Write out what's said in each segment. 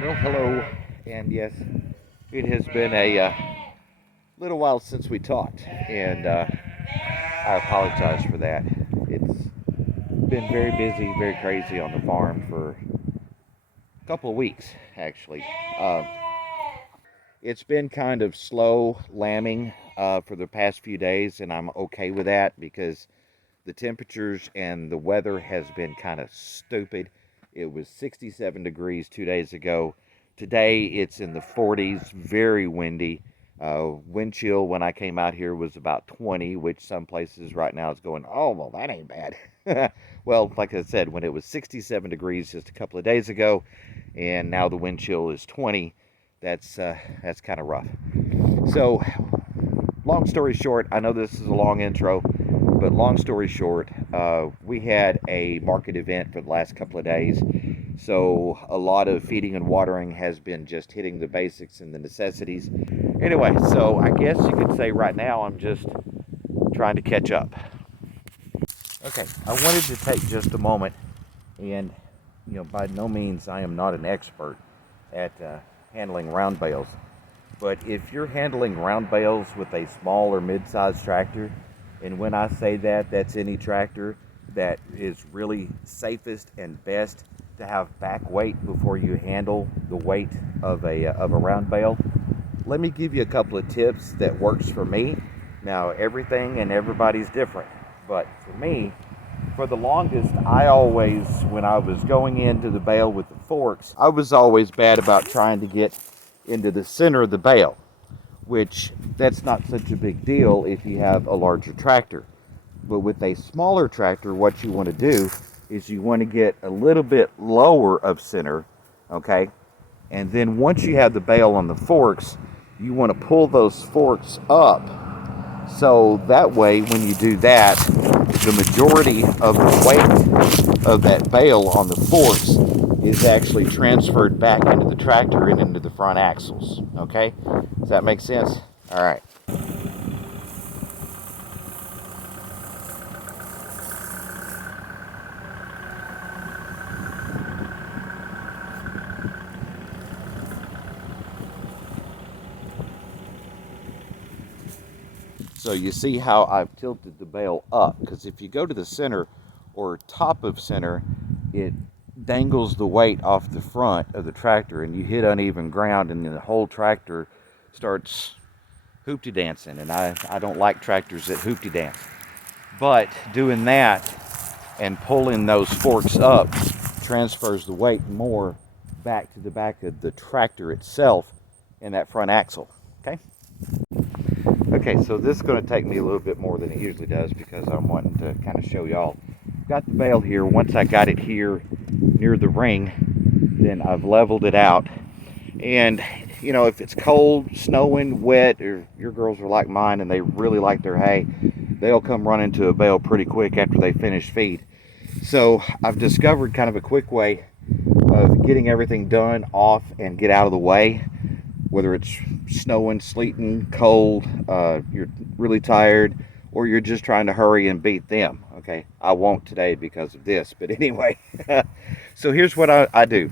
Well, hello, and yes, it has been a little while since we talked, and I apologize for that. It's been very busy, very crazy on the farm for a couple of weeks, actually. Uh, it's been kind of slow lambing for the past few days, and I'm okay with that because the temperatures and the weather has been kind of stupid. It was 67 degrees 2 days ago. Today it's in the 40s, very windy. Wind chill when I came out here was about 20, which some places right now is going, oh, well, that ain't bad. Well, like I said, when it was 67 degrees just a couple of days ago, and now the wind chill is 20, that's kind of rough. So, long story short, I know this is a long intro, but long story short, we had a market event for the last couple of days. So a lot of feeding and watering has been just hitting the basics and the necessities. Anyway, so I guess you could say right now I'm just trying to catch up. Okay, I wanted to take just a moment and, by no means I am not an expert at handling round bales. But if you're handling round bales with a small or mid-sized tractor, and when I say that, that's any tractor that is really safest and best to have back weight before you handle the weight of a round bale. Let me give you a couple of tips that works for me. Now, everything and everybody's different, but for me, for the longest, I always, when I was going into the bale with the forks, I was always bad about trying to get into the center of the bale, which that's not such a big deal if you have a larger tractor. But with a smaller tractor, what you want to do is you want to get a little bit lower of center, okay? And then once you have the bale on the forks, you want to pull those forks up. So that way, when you do that, the majority of the weight of that bale on the forks is actually transferred back into the tractor and into the front axles. Okay? Does that make sense? All right. So you see how I've tilted the bale up, because if you go to the center or top of center, it dangles the weight off the front of the tractor and you hit uneven ground and then the whole tractor starts hoopty dancing, and I don't like tractors that hoopty dance. But doing that and pulling those forks up transfers the weight more back to the back of the tractor itself in that front axle. Okay? Okay, so this is going to take me a little bit more than it usually does because I'm wanting to kind of show y'all. Got the bale here. Once I got it here near the ring, then I've leveled it out. And, if it's cold, snowing, wet, or your girls are like mine and they really like their hay, they'll come running to a bale pretty quick after they finish feed. So I've discovered kind of a quick way of getting everything done off and get out of the way. Whether it's snowing, sleeting, cold, you're really tired, or you're just trying to hurry and beat them. Okay, I won't today because of this, but anyway. So here's what I do.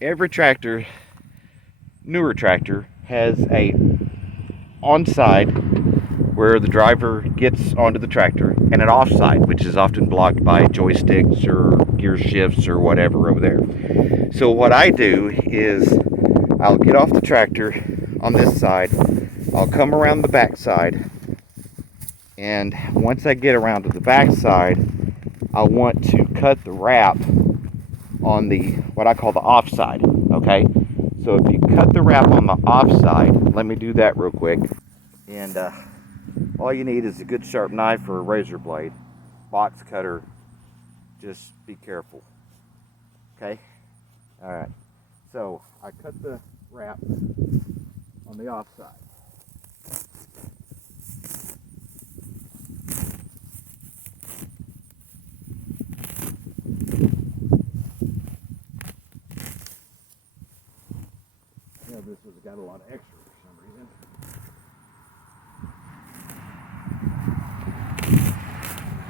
Every tractor, newer tractor, has a on-side where the driver gets onto the tractor, and an off-side, which is often blocked by joysticks or gear shifts or whatever over there. So what I do is I'll get off the tractor on this side, I'll come around the back side, and once I get around to the back side, I want to cut the wrap on the, what I call the offside, okay? So if you cut the wrap on the offside, let me do that real quick, and all you need is a good sharp knife or a razor blade, box cutter, just be careful, okay? All right, so I cut the wrap on the offside. This has got a lot of extra for some reason.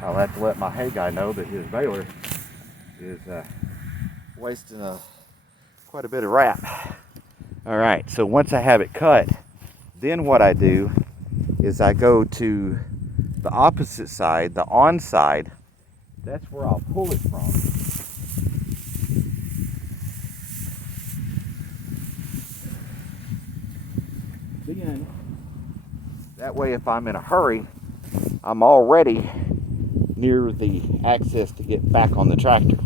I'll have to let my hay guy know that his baler is wasting quite a bit of wrap. All right, so once I have it cut, then what I do is I go to the opposite side, the on side. That's where I'll pull it from. Then, that way if I'm in a hurry, I'm already near the access to get back on the tractor.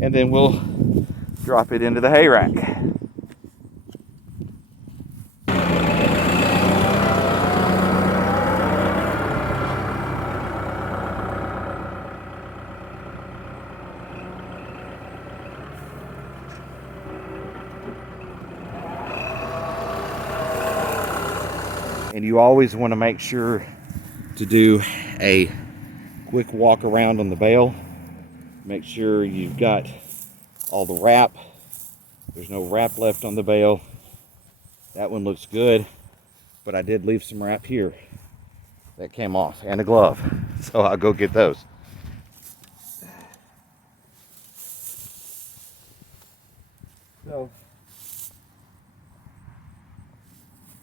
And then we'll drop it into the hay rack. And you always want to make sure to do a quick walk around on the bale. Make sure you've got all the wrap. There's no wrap left on the bale. That one looks good, but I did leave some wrap here that came off, and a glove. So I'll go get those. So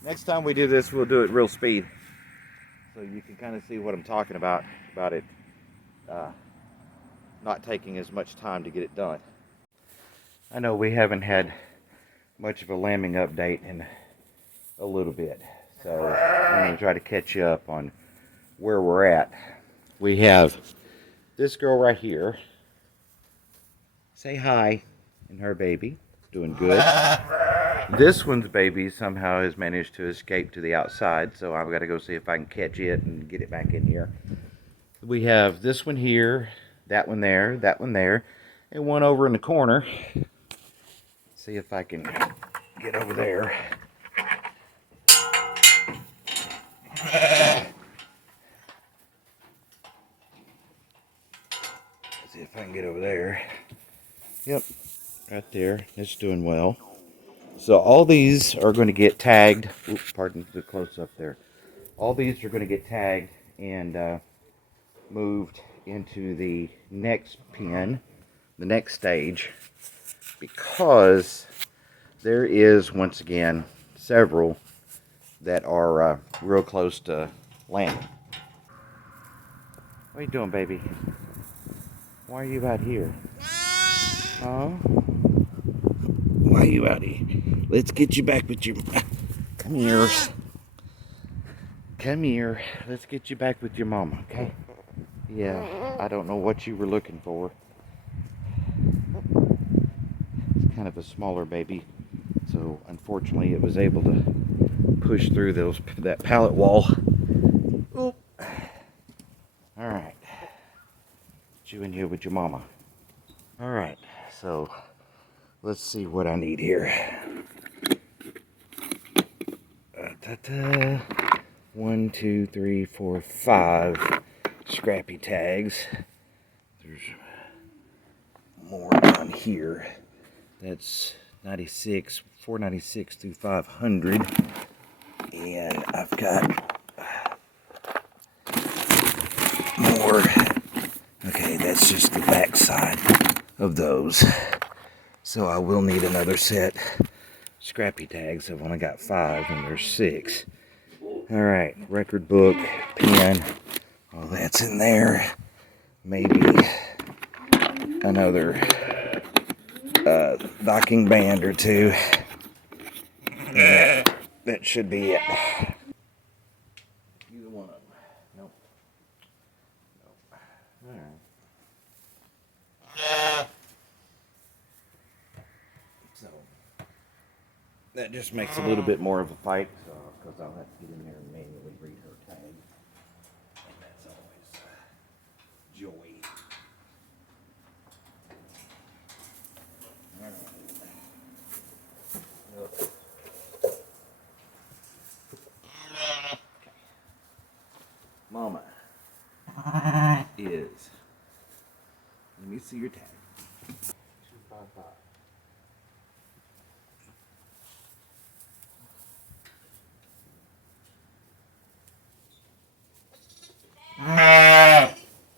next time we do this, we'll do it real speed, so you can kind of see what I'm talking about it not taking as much time to get it done. I know we haven't had much of a lambing update in a little bit, so I'm going to try to catch you up on where we're at. We have this girl right here. Say hi, and her baby, doing good. This one's baby somehow has managed to escape to the outside, so I've got to go see if I can catch it and get it back in here. We have this one here, that one there, and one over in the corner. See if I can get over there. See if I can get over there. Yep, right there. It's doing well. So all these are going to get tagged. Oops, pardon the close up there. All these are going to get tagged and moved into the next pen, the next stage, because there is, once again, several that are real close to landing. What are you doing, baby? Why are you out here? Oh? Why are you out here? Let's get you back with your... Come here. Come here. Let's get you back with your mama, okay? Yeah, I don't know what you were looking for. It's kind of a smaller baby, so unfortunately it was able to push through that pallet wall. Oop. All right. Get you in here with your mama. All right, so let's see what I need here. 1, 2, 3, 4, 5 scrappy tags. There's more down here. That's 96, 496 through 500. And I've got more. Okay, that's just the back side of those. So I will need another set. Scrappy tags. I've only got 5 and there's 6. Alright, record book, pen, all that's in there. Maybe another docking band or 2. And that should be it. Either one of them. Nope. Alright. So, that just makes a little bit more of a fight, because I'll have to get in there and manually read her tag. And that's always joy. Mama is, let me see your tag. 255.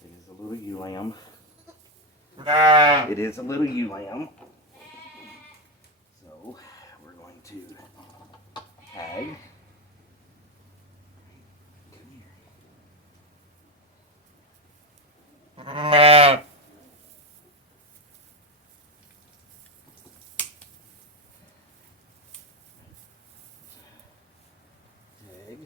It is a little ewe lamb. It is a little ewe lamb. to tag. Come here. Tag.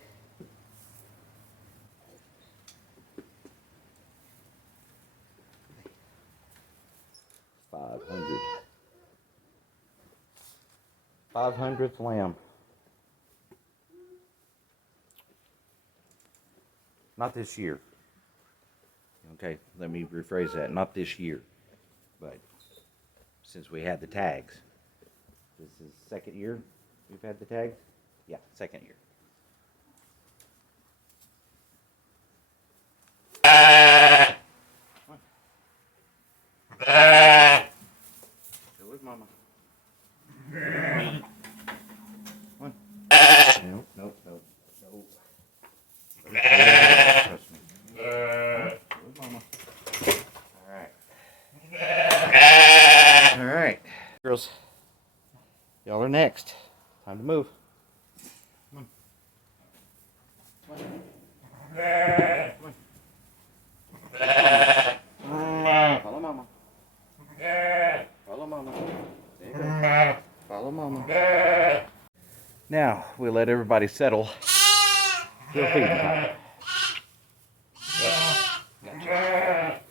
500. 500th lamb. Not this year. Okay, let me rephrase that. Not this year, but since we had the tags. This is second year we've had the tags? Yeah, second year. Go with Mama. Come on. Nope, nope, nope, nope. Trust me. Go with Mama. All right, girls. Y'all are next. Time to move. Come on. Come on. Come on. Follow Mama. Follow Mama. There you go. Follow Mama. Now we let everybody settle. Still feeding time. Gotcha.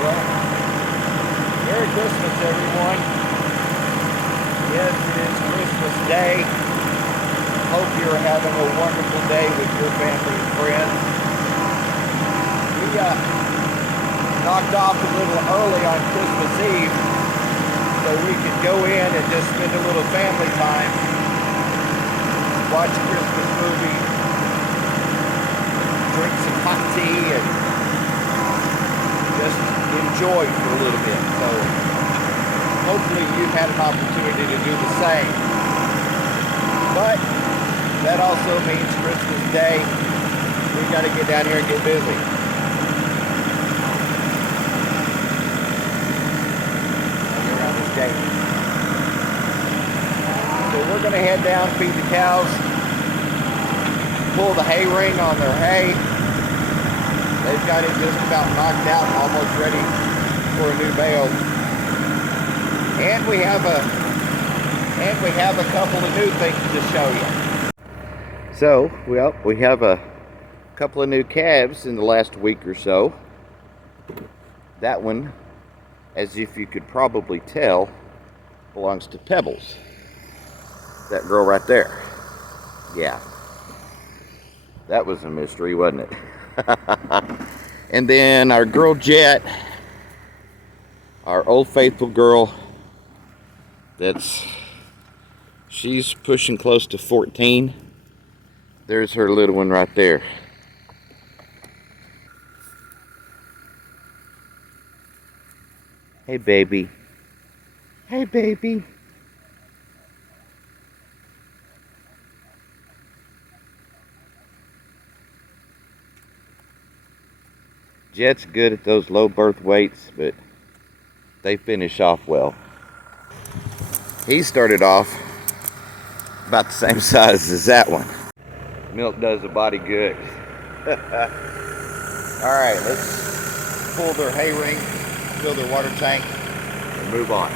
Well, Merry Christmas, everyone. Yes, it is Christmas Day. Hope you're having a wonderful day with your family and friends. We knocked off a little early on Christmas Eve so we could go in and just spend a little family time, watch a Christmas movie, drink some hot tea, and just enjoy for a little bit. So hopefully you've had an opportunity to do the same. But that also means Christmas Day, we got to get down here and get busy. Around this gate. So we're going to head down, feed the cows, pull the hay ring on their hay. They've got it just about knocked out, almost ready for a new bale. And we have a couple of new things to show you. So, well, we have a couple of new calves in the last week or so. That one, as if you could probably tell, belongs to Pebbles. That girl right there. Yeah. That was a mystery, wasn't it? And then our girl Jet, our old faithful girl, she's pushing close to 14. There's her little one right there. Hey, baby. Hey, baby. Jet's good at those low birth weights, but they finish off well. He started off about the same size as that one. Milk does the body good. Alright, let's pull their hay ring, fill their water tank, and move on.